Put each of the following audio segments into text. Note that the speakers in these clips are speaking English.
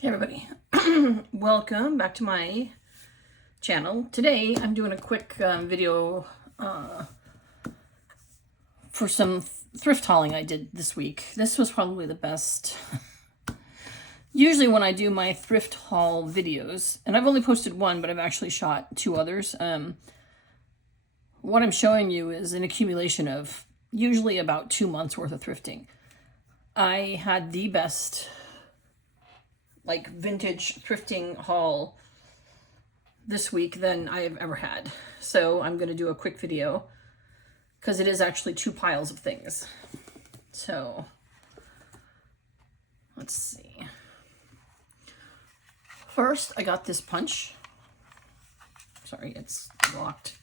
Hey everybody, welcome back to my channel. Today I'm doing a quick video for some thrift hauling I did this week. This was probably the best. Usually when I do my thrift haul videos, and I've only posted one, but I've actually shot two others. What I'm showing you is an accumulation of usually about 2 months worth of thrifting. I had the best vintage thrifting haul this week than I have ever had. So I'm going to do a quick video because it is actually two piles of things. So let's see. First, I got this punch. Sorry, it's locked.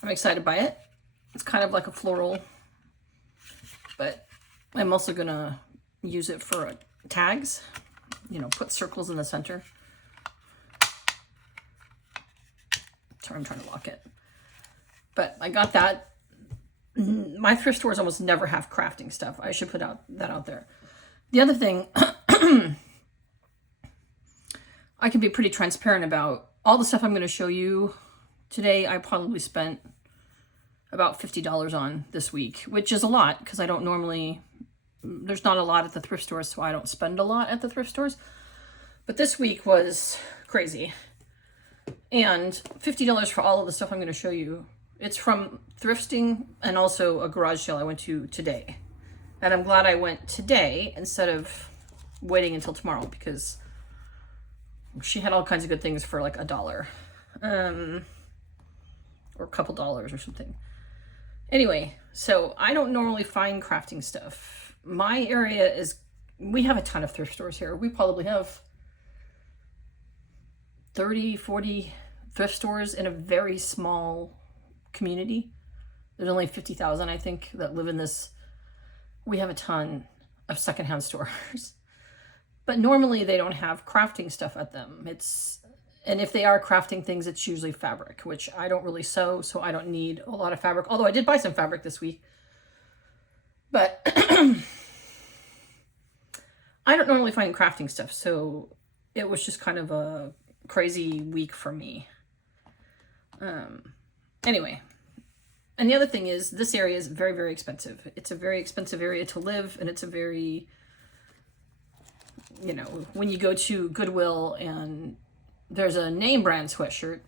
I'm excited by it. It's kind of like a floral, but I'm also going to use it for tags. You know, put circles in the center. Sorry, I'm trying to lock it. But I got that. My thrift stores almost never have crafting stuff. I should put that out there. The other thing, I can be pretty transparent about all the stuff I'm going to show you today. I probably spent about $50 on this week, which is a lot because I don't normally... There's not a lot at the thrift stores, so I don't spend a lot at the thrift stores. But this week was crazy. And $50 for all of the stuff I'm going to show you. It's from thrifting and also a garage sale I went to today. And I'm glad I went today instead of waiting until tomorrow because she had all kinds of good things for like $1. Or a couple dollars or something. Anyway, so I don't normally find crafting stuff. My area is, we have a ton of thrift stores here. We probably have 30, 40 thrift stores in a very small community. There's only 50,000, I think, that live in this. We have a ton of secondhand stores. But normally they don't have crafting stuff at them. And if they are crafting things, it's usually fabric, which I don't really sew, so I don't need a lot of fabric. Although I did buy some fabric this week. But I don't normally find crafting stuff, so it was just kind of a crazy week for me. Anyway, and the other thing is this area is very, very expensive. It's a very expensive area to live, and it's a very, you know, when you go to Goodwill and there's a name brand sweatshirt,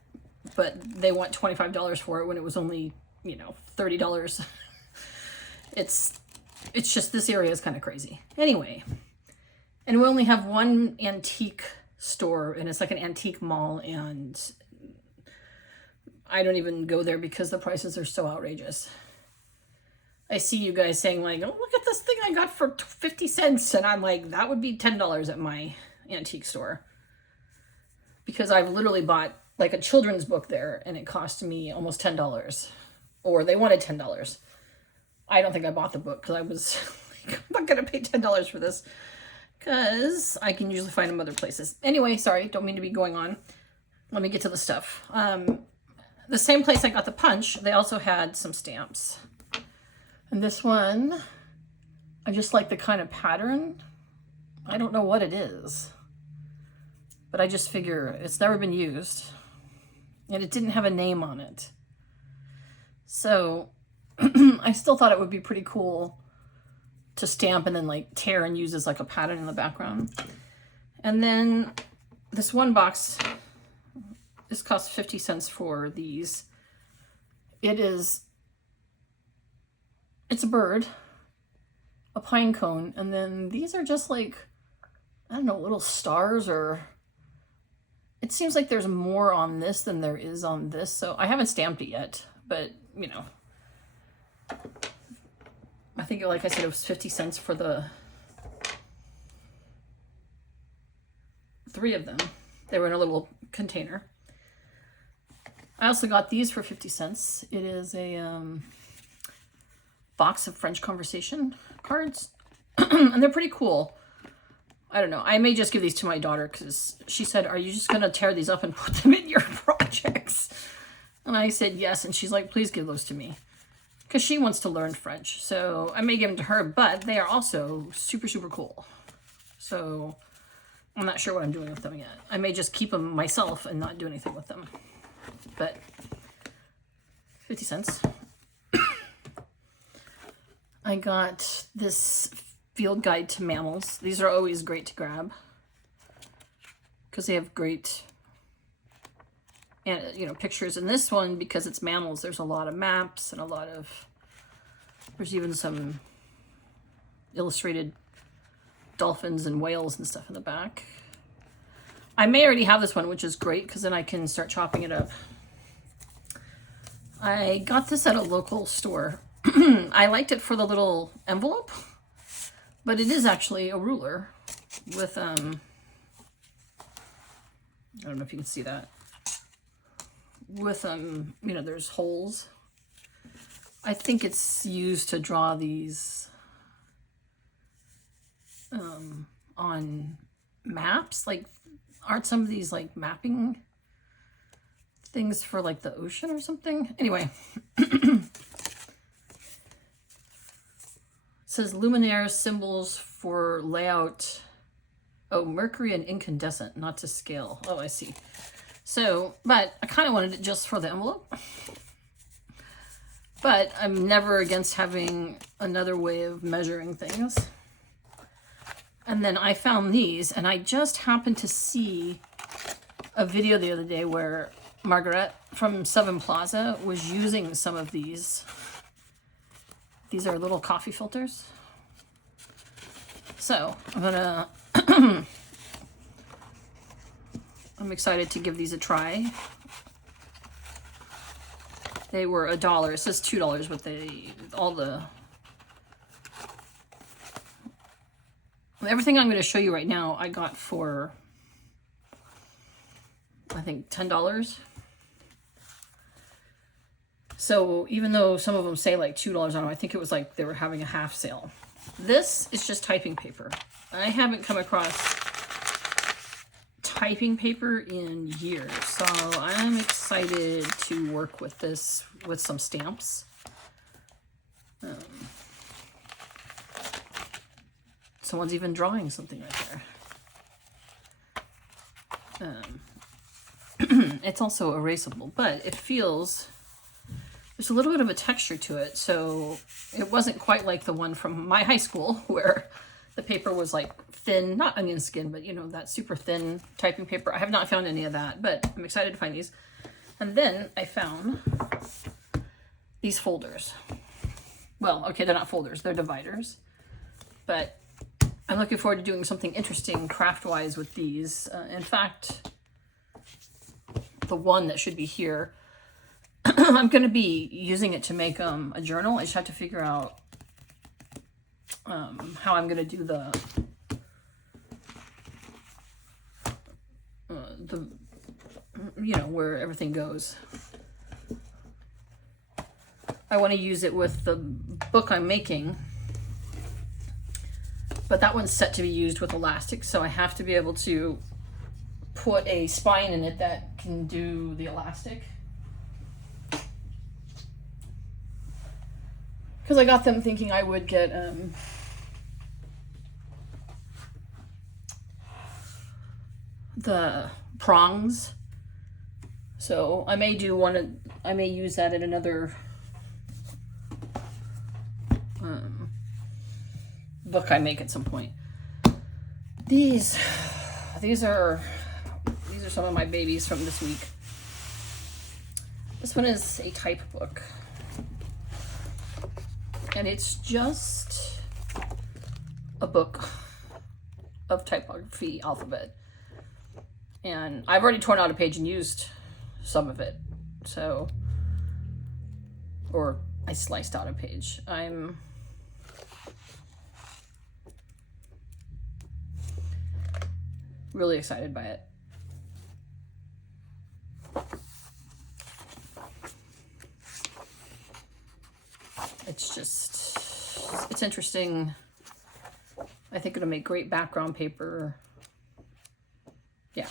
but they want $25 for it when it was only, you know, $30. It's just, this area is kind of crazy. Anyway, and we only have one antique store, and it's like an antique mall, and I don't even go there because the prices are so outrageous. I see you guys saying like, oh, look at this thing I got for 50 cents. And I'm like, that would be $10 at my antique store. Because I've literally bought like a children's book there, and it cost me almost $10. Or they wanted $10. I don't think I bought the book because I was like, I'm not going to pay $10 for this because I can usually find them other places. Anyway, sorry, don't mean to be going on. Let me get to the stuff. The same place I got the punch, they also had some stamps. And this one, I just like the kind of pattern. I don't know what it is, but I just figure it's never been used, and it didn't have a name on it. So I still thought it would be pretty cool to stamp and then like tear and use as like a pattern in the background. And then this one box, this cost 50 cents for these. It's a bird, a pine cone, and then these are just like, I don't know, little stars, or it seems like there's more on this than there is on this. So I haven't stamped it yet, but you know, I think, like I said, it was 50 cents for the 3 of them. They were in a little container. I also got these for 50 cents. It is a box of French conversation cards, and they're pretty cool. I don't know. I may just give these to my daughter because she said, are you just going to tear these up and put them in your projects? And I said, yes. And she's like, please give those to me. Because she wants to learn French. So I may give them to her, but they are also super, super cool. So I'm not sure what I'm doing with them yet. I may just keep them myself and not do anything with them. But 50 cents. I got this field guide to mammals. These are always great to grab because they have great, and pictures. In this one, because it's mammals, there's a lot of maps and a lot of, there's even some illustrated dolphins and whales and stuff in the back. I may already have this one, which is great because then I can start chopping it up. I got this at a local store. I liked it for the little envelope, but it is actually a ruler with, I don't know if you can see that, with, there's holes. I think it's used to draw these on maps. Like, aren't some of these like mapping things for like the ocean or something? Anyway. It says luminaire symbols for layout. Oh, mercury and incandescent, not to scale. Oh, I see. So, but I kind of wanted it just for the envelope. But I'm never against having another way of measuring things. And then I found these, and I just happened to see a video the other day where Margaret from Seven Plaza was using some of these. These are little coffee filters. So I'm gonna, I'm excited to give these a try. They were $1. It says $2, but everything I'm going to show you right now, I got for, I think, $10. So even though some of them say like $2 on them, I think it was like they were having a half sale. This is just typing paper. I haven't come across typing paper in years, so I'm excited to work with this with some stamps. Someone's even drawing something right there. It's also erasable, but it feels, there's a little bit of a texture to it, so it wasn't quite like the one from my high school where the paper was like thin, not onion skin, but that super thin typing paper. I have not found any of that, but I'm excited to find these. And then I found these folders. Well, okay, they're not folders, they're dividers. But I'm looking forward to doing something interesting craft-wise with these. In fact, the one that should be here, I'm going to be using it to make a journal. I just have to figure out how I'm going to do the where everything goes. I want to use it with the book I'm making, but that one's set to be used with elastic, so I have to be able to put a spine in it that can do the elastic. Because I got them thinking I would get the prongs. So I may do one, I may use that in another book I make at some point. These are some of my babies from this week. This one is a type book. And it's just a book of typography alphabet. And I've already torn out a page and used some of it. So, or I sliced out a page. I'm really excited by it. It's interesting. I think it'll make great background paper. Yeah.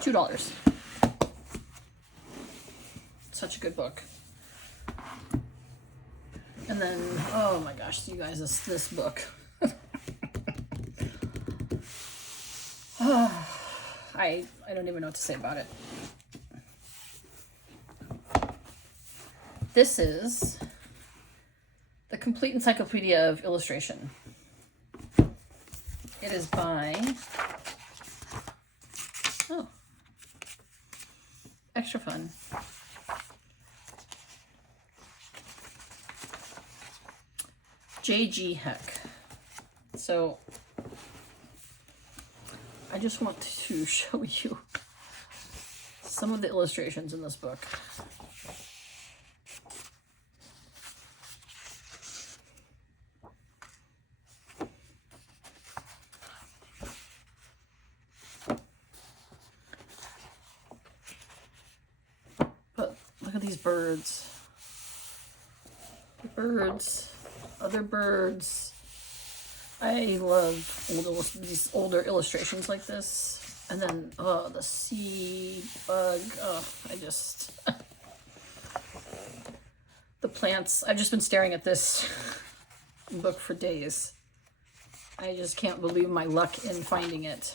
$2. Such a good book. And then, oh my gosh, you guys, this book. I don't even know what to say about it. This is the Complete Encyclopedia of Illustration. It is by, oh, extra fun. J.G. Heck. So I just want to show you some of the illustrations in this book. But look at these birds. Birds, other birds. I love these older illustrations like this. And then, oh, the sea bug. Oh, I just... the plants. I've just been staring at this book for days. I just can't believe my luck in finding it.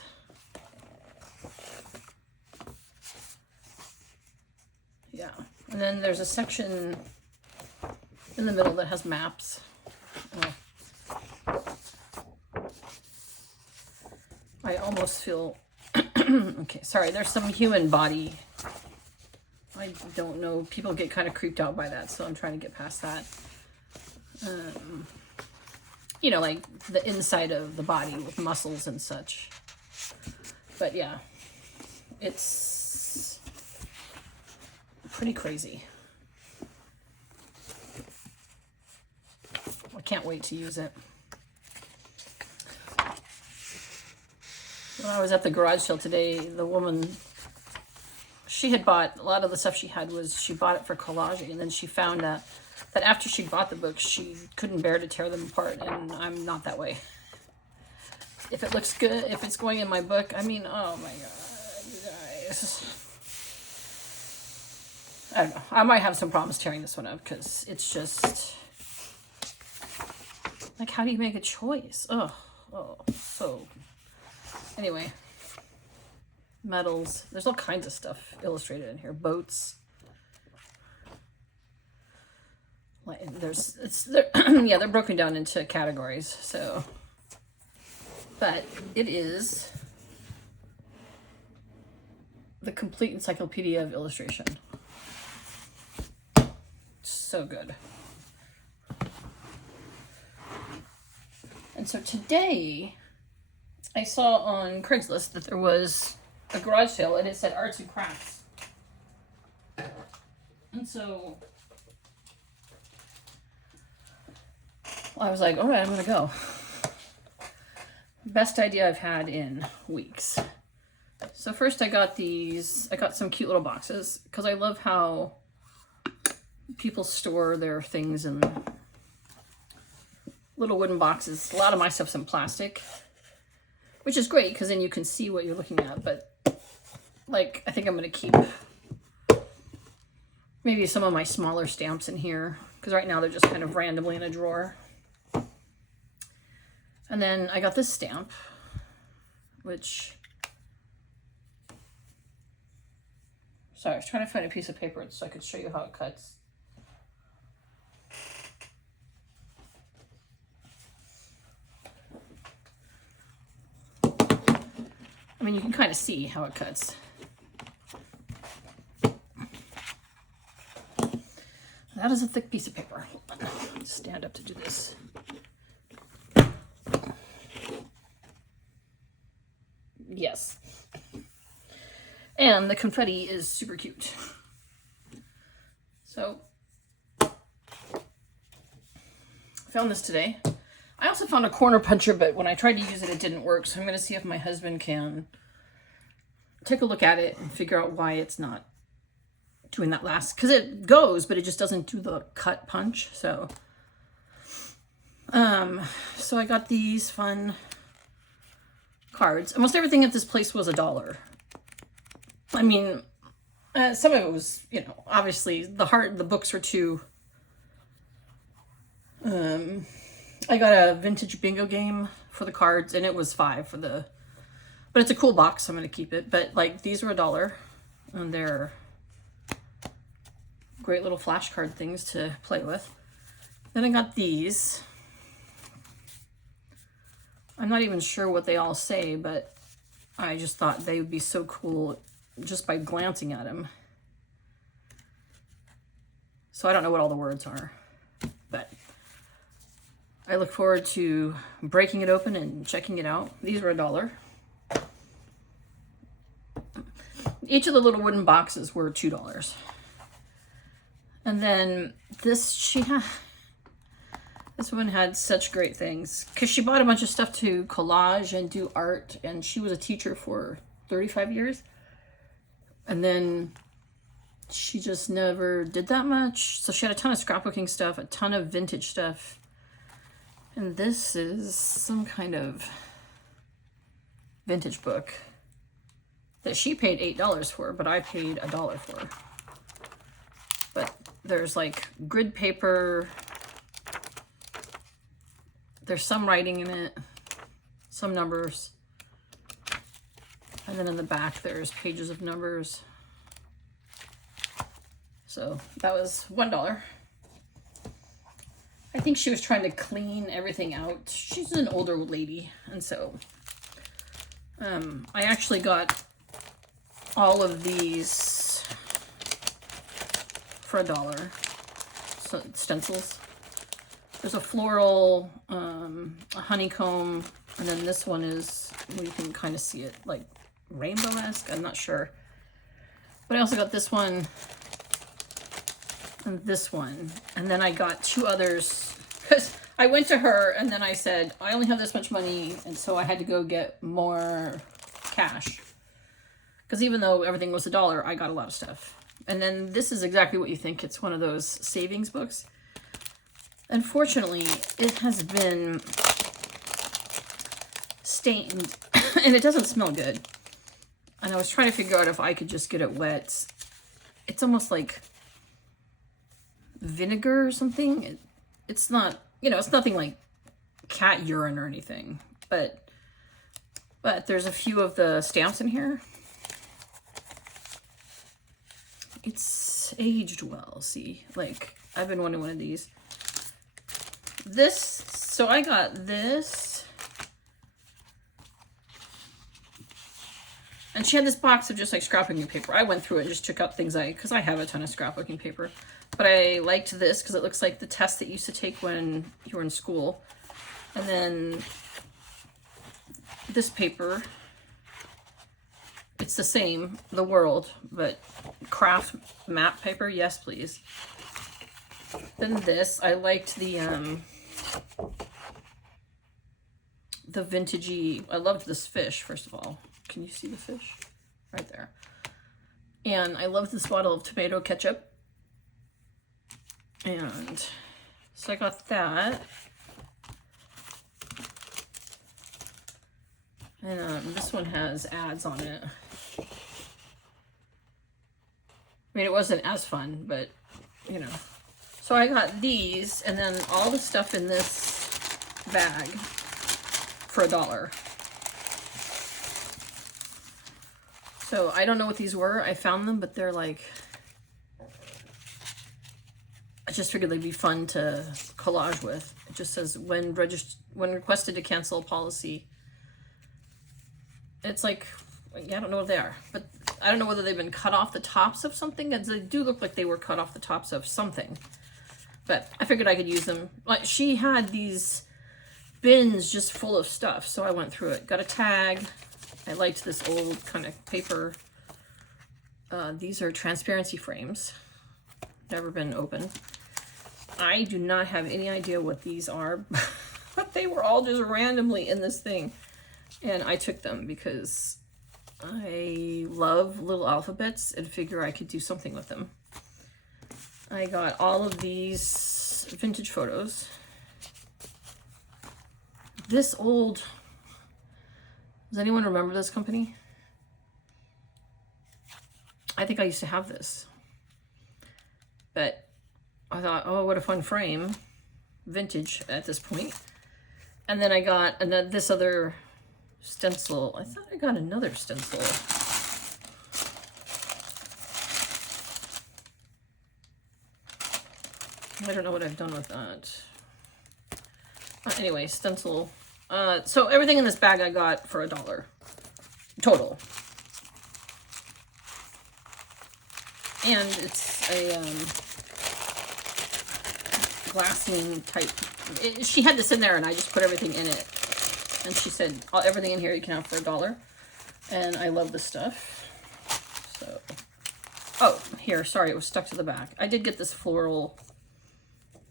Yeah. And then there's a section in the middle that has maps. Oh. I almost feel, okay, sorry, there's some human body. I don't know, people get kind of creeped out by that, so I'm trying to get past that. You know, like the inside of the body with muscles and such. But yeah, it's pretty crazy. I can't wait to use it. When I was at the garage sale today, the woman, she had bought, a lot of the stuff she had was, she bought it for collaging, and then she found that after she bought the books, she couldn't bear to tear them apart, and I'm not that way. If it looks good, if it's going in my book, I mean, oh my god, you guys. I don't know. I might have some problems tearing this one up, because it's just, like, how do you make a choice? Oh, so... Anyway, metals. There's all kinds of stuff illustrated in here. Boats. Yeah, they're broken down into categories. So, but it is the Complete Encyclopedia of Illustration. So good. And so today, I saw on Craigslist that there was a garage sale and it said arts and crafts. And so I was like, all right, I'm going to go. Best idea I've had in weeks. So first I got some cute little boxes because I love how people store their things in little wooden boxes. A lot of my stuff's in plastic, which is great because then you can see what you're looking at. But like, I think I'm going to keep maybe some of my smaller stamps in here because right now they're just kind of randomly in a drawer. And then I got this stamp, which, sorry, I was trying to find a piece of paper so I could show you how it cuts. I mean, you can kind of see how it cuts. That is a thick piece of paper. Hold on. Stand up to do this. Yes. And the confetti is super cute. So, I found this today. I also found a corner puncher, but when I tried to use it, it didn't work. So I'm going to see if my husband can take a look at it and figure out why it's not doing that last. Because it goes, but it just doesn't do the cut punch. So I got these fun cards. Almost everything at this place was $1. I mean, some of it was, you know, obviously the books were too. I got a vintage bingo game for the cards, and it was $5 for the But it's a cool box, so I'm going to keep it. But like these were $1, and they're great little flashcard things to play with. Then I got these. I'm not even sure what they all say, but I just thought they would be so cool just by glancing at them. So I don't know what all the words are, but I look forward to breaking it open and checking it out. These were $1. Each of the little wooden boxes were $2. And then this one had such great things because she bought a bunch of stuff to collage and do art, and she was a teacher for 35 years. And then she just never did that much. So she had a ton of scrapbooking stuff, a ton of vintage stuff. And this is some kind of vintage book that she paid $8 for, but I paid $1 for. But there's like grid paper. There's some writing in it, some numbers. And then in the back, there's pages of numbers. So that was $1. I think she was trying to clean everything out. She's an older lady. And so I actually got all of these for $1. So stencils. There's a floral, a honeycomb, and then this one is, you can kind of see it, like rainbow-esque, I'm not sure. But I also got this one and this one. And then I got 2 others, because I went to her and then I said, I only have this much money, and so I had to go get more cash. Because even though everything was $1, I got a lot of stuff. And then this is exactly what you think. It's one of those savings books. Unfortunately, it has been stained and it doesn't smell good. And I was trying to figure out if I could just get it wet. It's almost like vinegar or something. It's not, it's nothing like cat urine or anything, but there's a few of the stamps in here. It's aged well, see, like I've been wanting one of these. So I got this, and she had this box of just like scrapbooking paper. I went through it and just took out things because I have a ton of scrapbooking paper, but I liked this because it looks like the test that you used to take when you were in school. And then this paper, it's the same, the world, but craft map paper, yes please. Then this, I liked the vintagey, I loved this fish, first of all. Can you see the fish? Right there. And I loved this bottle of tomato ketchup. And so I got that. And this one has ads on it. I mean, it wasn't as fun, but, So I got these, and then all the stuff in this bag for $1. So I don't know what these were. I found them, but they're like, I just figured they'd be fun to collage with. It just says, when requested to cancel a policy. It's like, yeah, I don't know what they are, but I don't know whether they've been cut off the tops of something, and they do look like they were cut off the tops of something. But I figured I could use them. Like, she had these bins just full of stuff, so I went through it. Got a tag. I liked this old kind of paper. These are transparency frames. Never been opened. I do not have any idea what these are, but they were all just randomly in this thing. And I took them because I love little alphabets and figure I could do something with them. I got all of these vintage photos. This old, does anyone remember this company? I think I used to have this. But I thought, oh, what a fun frame. Vintage at this point. And then I got this other stencil. I thought I got another stencil. I don't know what I've done with that. Anyway, stencil. So everything in this bag I got for $1 total. And it's a glassine type. She had this in there and I just put everything in it. And she said, everything in here you can have for $1. And I love this stuff. So, oh, here, sorry, it was stuck to the back. I did get this floral.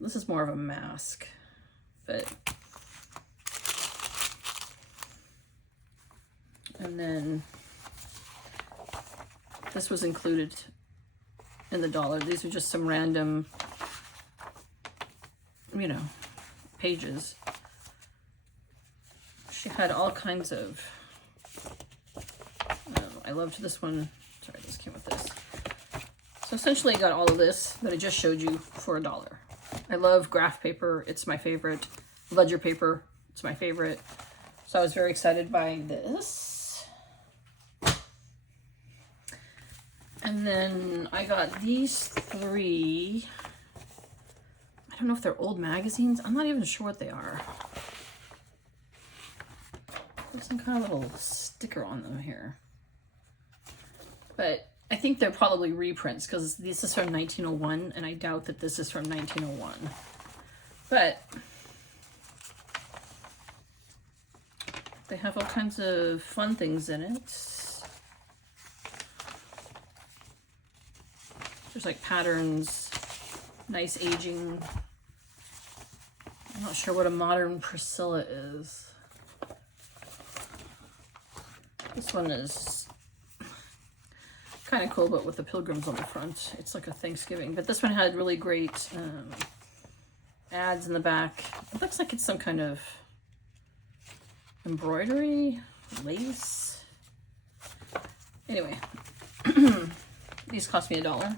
This is more of a mask, but. And then this was included in the $1. These are just some random, you know, pages. She had all kinds of, I loved this one. Sorry, this came with this. So essentially I got all of this that I just showed you for $1. I love graph paper. It's my favorite. Ledger paper. It's my favorite. So I was very excited buying this. And then I got these 3. I don't know if they're old magazines. I'm not even sure what they are. There's some kind of little sticker on them here. But I think they're probably reprints because this is from 1901 and I doubt that this is from 1901. But they have all kinds of fun things in it. There's like patterns, nice aging. I'm not sure what a modern Priscilla is. This one is kind of cool, but with the pilgrims on the front. It's like a Thanksgiving. But this one had really great ads in the back. It looks like it's some kind of embroidery, lace. Anyway, these cost me $1.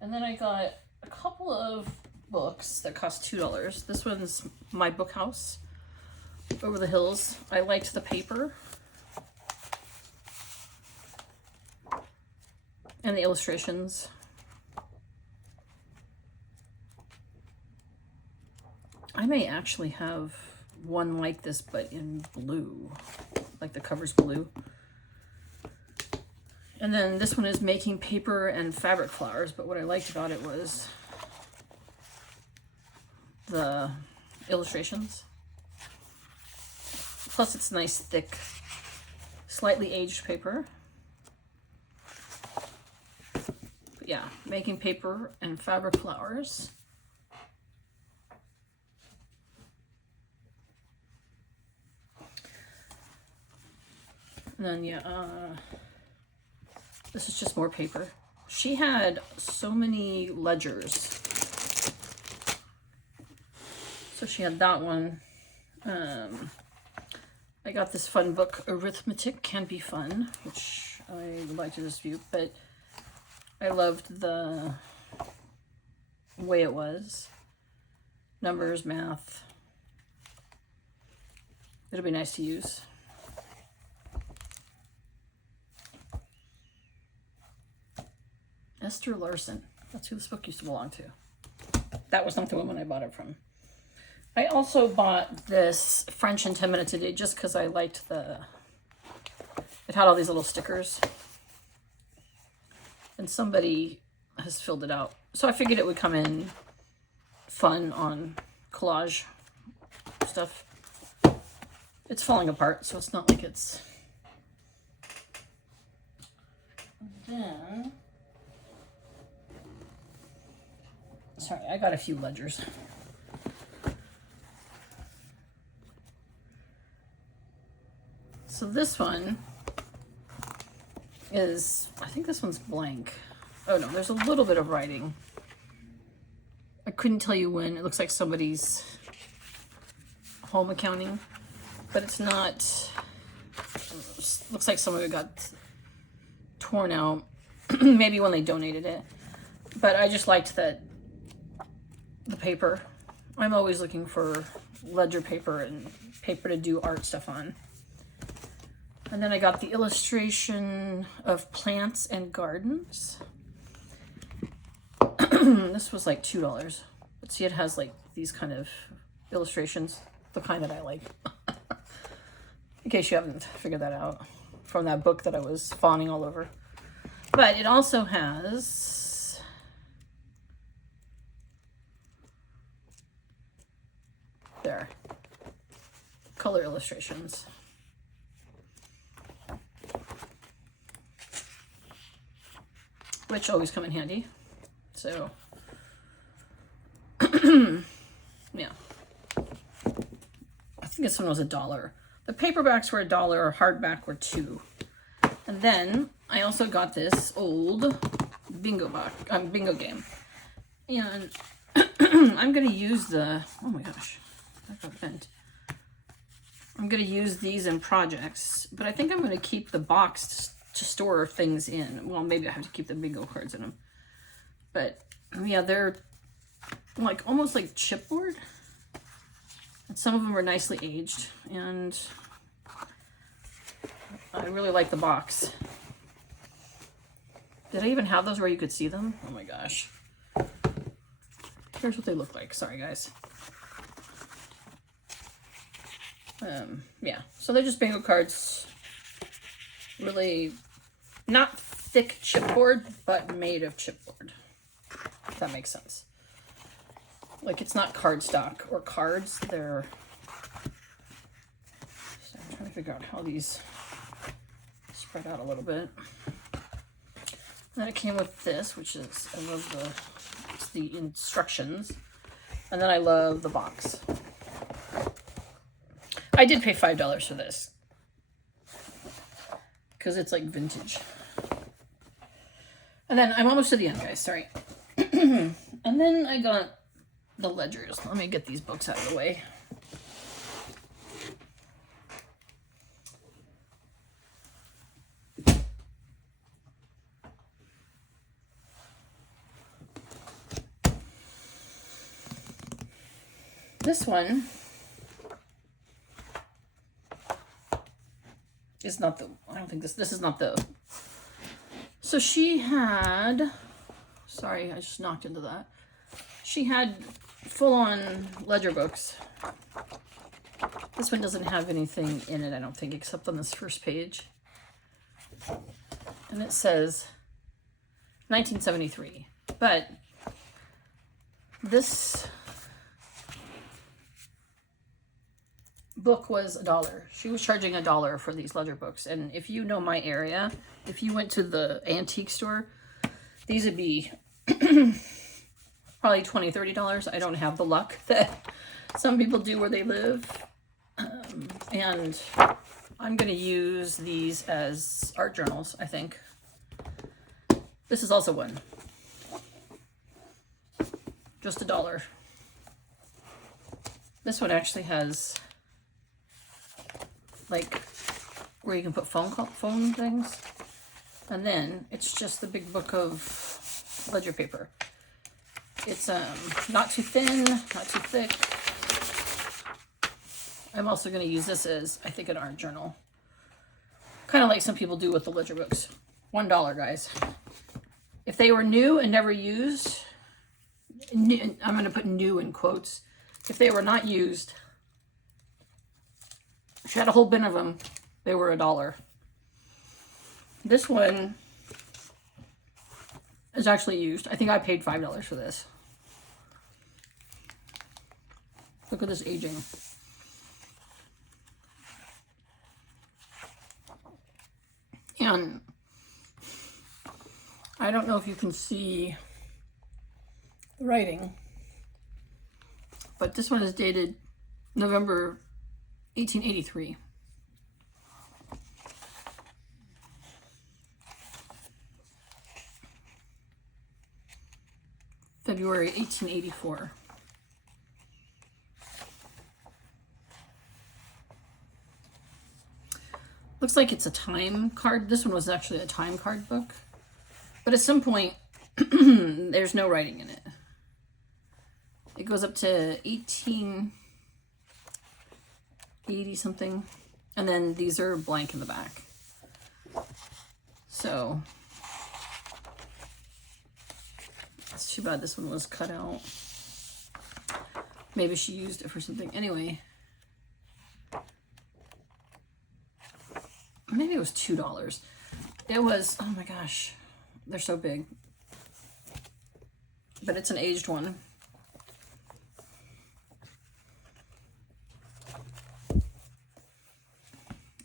And then I got a couple of books that cost $2. This one's My Book House, Over the Hills. I liked the paper and the illustrations. I may actually have one like this, but in blue, like the cover's blue. And then this one is Making Paper and Fabric Flowers, but what I liked about it was the illustrations. Plus it's nice, thick, slightly aged paper. But yeah, Making Paper and Fabric Flowers. And then, yeah, this is just more paper. She had so many ledgers. So she had that one. I got this fun book, Arithmetic Can Be Fun, which I would like to dispute, but I loved the way it was. Numbers, math. It'll be nice to use. Esther Larson. That's who this book used to belong to. That was not the woman I bought it from. I also bought this French in 10 Minutes a Day just because I liked it had all these little stickers. And somebody has filled it out. So I figured it would come in fun on collage stuff. It's falling apart, so it's not like it's... And then... Sorry, I got a few ledgers. So this one is, I think this one's blank. Oh no, there's a little bit of writing. I couldn't tell you when. It looks like somebody's home accounting, but it's not, looks like some of it got torn out, maybe when they donated it. But I just liked that the paper. I'm always looking for ledger paper and paper to do art stuff on. And then I got the illustration of plants and gardens. This was like $2. But see, it has like these kind of illustrations, the kind that I like. In case you haven't figured that out from that book that I was fawning all over. But it also has there, color illustrations. Which always come in handy. So, yeah. I think this one was $1. The paperbacks were $1, or hardback were $2. And then I also got this old bingo game. And I'm going to use the, oh my gosh, that got bent. I'm going to use these in projects, but I think I'm going to keep the box to store things in. Well, maybe I have to keep the bingo cards in them. But yeah, they're like almost like chipboard. And some of them are nicely aged, and I really like the box. Did I even have those where you could see them? Oh my gosh. Here's what they look like. Sorry, guys. Yeah, so they're just bingo cards. Really not thick chipboard, but made of chipboard. If that makes sense. Like, it's not cardstock or cards. They're... So I'm trying to figure out how these spread out a little bit. Then it came with this, which is, I love it's the instructions. And then I love the box. I did pay $5 for this. Because it's like vintage. And then I'm almost to the end, guys. Sorry. And then I got the ledgers. Let me get these books out of the way. This one is not the, I don't think this is not the, so she had, sorry, I just knocked into that. She had full-on ledger books. This one doesn't have anything in it, I don't think, except on this first page. And it says 1973. But this book was $1. She was charging $1 for these ledger books. And if you know my area, if you went to the antique store, these would be probably $20, $30. I don't have the luck that some people do where they live. And I'm going to use these as art journals, I think. This is also one. Just $1. This one actually has like where you can put phone things. And then it's just the big book of ledger paper. It's not too thin, not too thick. I'm also going to use this as, I think, an art journal. Kind of like some people do with the ledger books. $1, guys. If they were new and never used, new, I'm going to put new in quotes. If they were not used, she had a whole bin of them, they were $1. This one is actually used. I think I paid $5 for this. Look at this aging. And I don't know if you can see the writing, but this one is dated November 1883. February 1884. Looks like it's a time card. This one was actually a time card book. But at some point, there's no writing in it. It goes up to 1880 something. And then these are blank in the back. So it's too bad this one was cut out. Maybe she used it for something. Anyway, maybe it was $2. It was, oh my gosh, they're so big. But it's an aged one.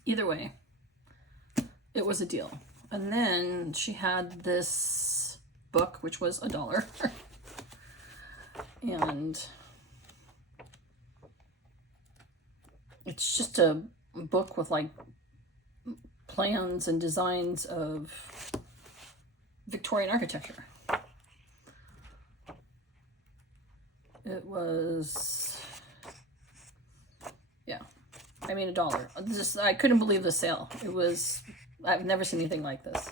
Either way, it was a deal. And then she had this book, which was $1. And it's just a book with like plans and designs of Victorian architecture. It was, yeah, I mean $1. I couldn't believe the sale. It was, I've never seen anything like this.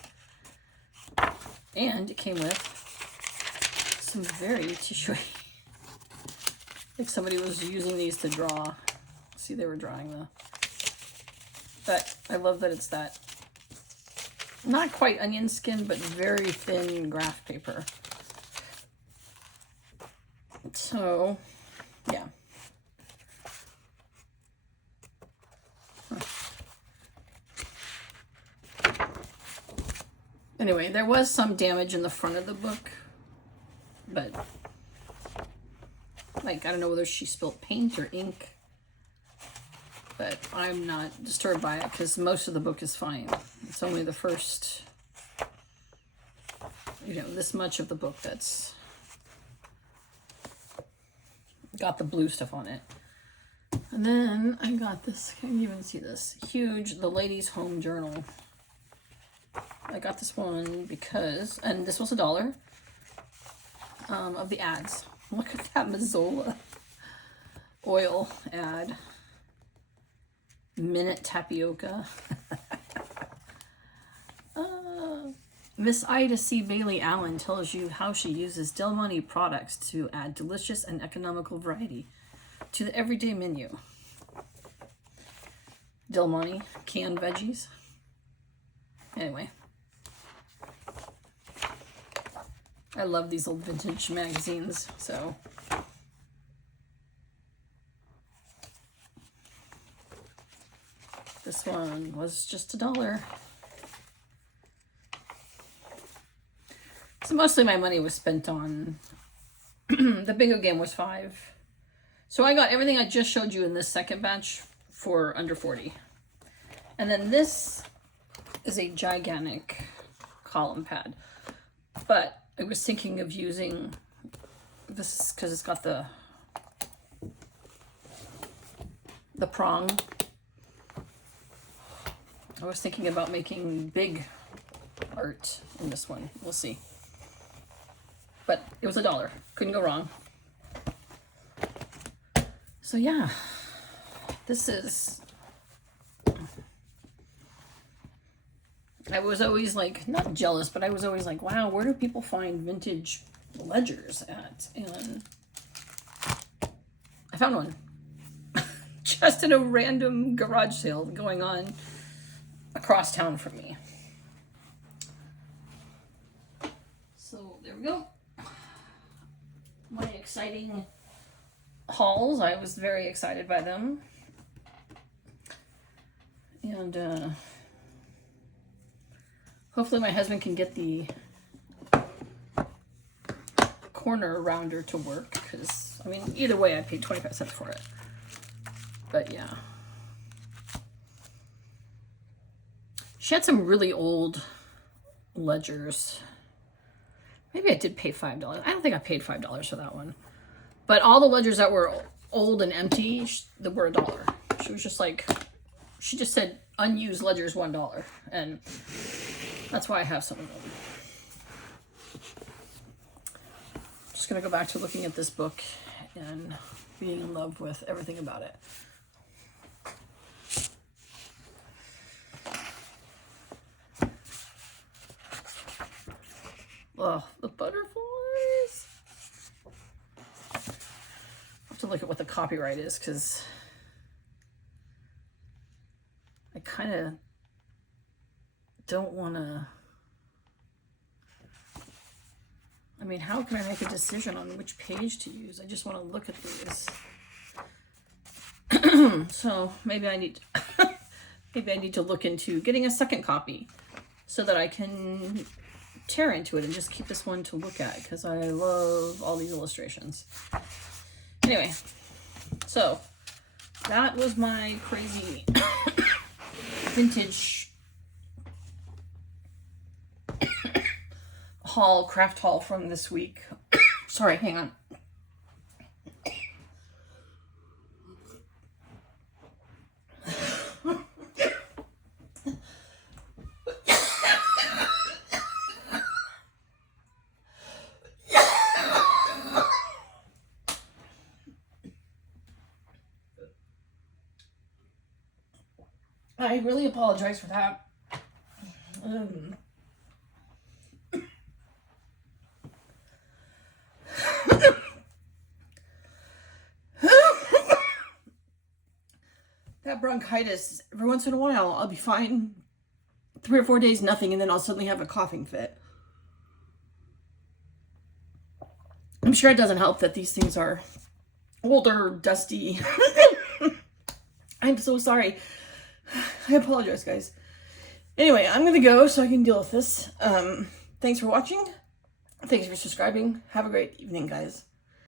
And it came with some very tissue. Like somebody was using these to draw. See, they were drawing the, but I love that it's that, not quite onion skin, but very thin graph paper. So, yeah. Anyway, there was some damage in the front of the book, but like, I don't know whether she spilled paint or ink, but I'm not disturbed by it because most of the book is fine. It's only the first, you know, this much of the book that's got the blue stuff on it. And then I got this, can you even see this? Huge, the Ladies' Home Journal. I got this one because, and this was $1, of the ads. Look at that Mazola oil ad. Minute tapioca. Miss Ida C. Bailey Allen tells you how she uses Del Monte products to add delicious and economical variety to the everyday menu. Del Monte canned veggies. Anyway. I love these old vintage magazines, so. This one was just $1. So mostly my money was spent on, the bingo game was $5. So I got everything I just showed you in this second batch for under $40. And then this is a gigantic column pad. But I was thinking of using this because it's got the prong. I was thinking about making big art in this one. We'll see. But it was $1. Couldn't go wrong. So yeah, this is, I was always like, not jealous, but I was always like, wow, where do people find vintage ledgers at? And I found one. Just in a random garage sale going on across town from me. So there we go. My exciting hauls. I was very excited by them. And hopefully my husband can get the corner rounder to work, because, I mean, either way I paid 25 cents for it. But yeah. She had some really old ledgers. Maybe I did pay $5. I don't think I paid $5 for that one. But all the ledgers that were old and empty, they were $1. She was just like, she just said unused ledgers $1. And that's why I have some of them. Just gonna go back to looking at this book and being in love with everything about it. Oh, the butterflies. to look at what the copyright is, because I kind of don't want to. I mean, how can I make a decision on which page to use? I just want to look at these. So maybe I need maybe I need to look into getting a second copy so that I can tear into it and just keep this one to look at, because I love all these illustrations. Anyway, so that was my crazy vintage haul, craft haul from this week. Sorry, hang on. I really apologize for that. That bronchitis, every once in a while, I'll be fine 3 or 4 days, nothing, and then I'll suddenly have a coughing fit. I'm sure it doesn't help that these things are older, dusty. I'm so sorry. I apologize, guys. Anyway, I'm going to go so I can deal with this. Thanks for watching. Thanks for subscribing. Have a great evening, guys.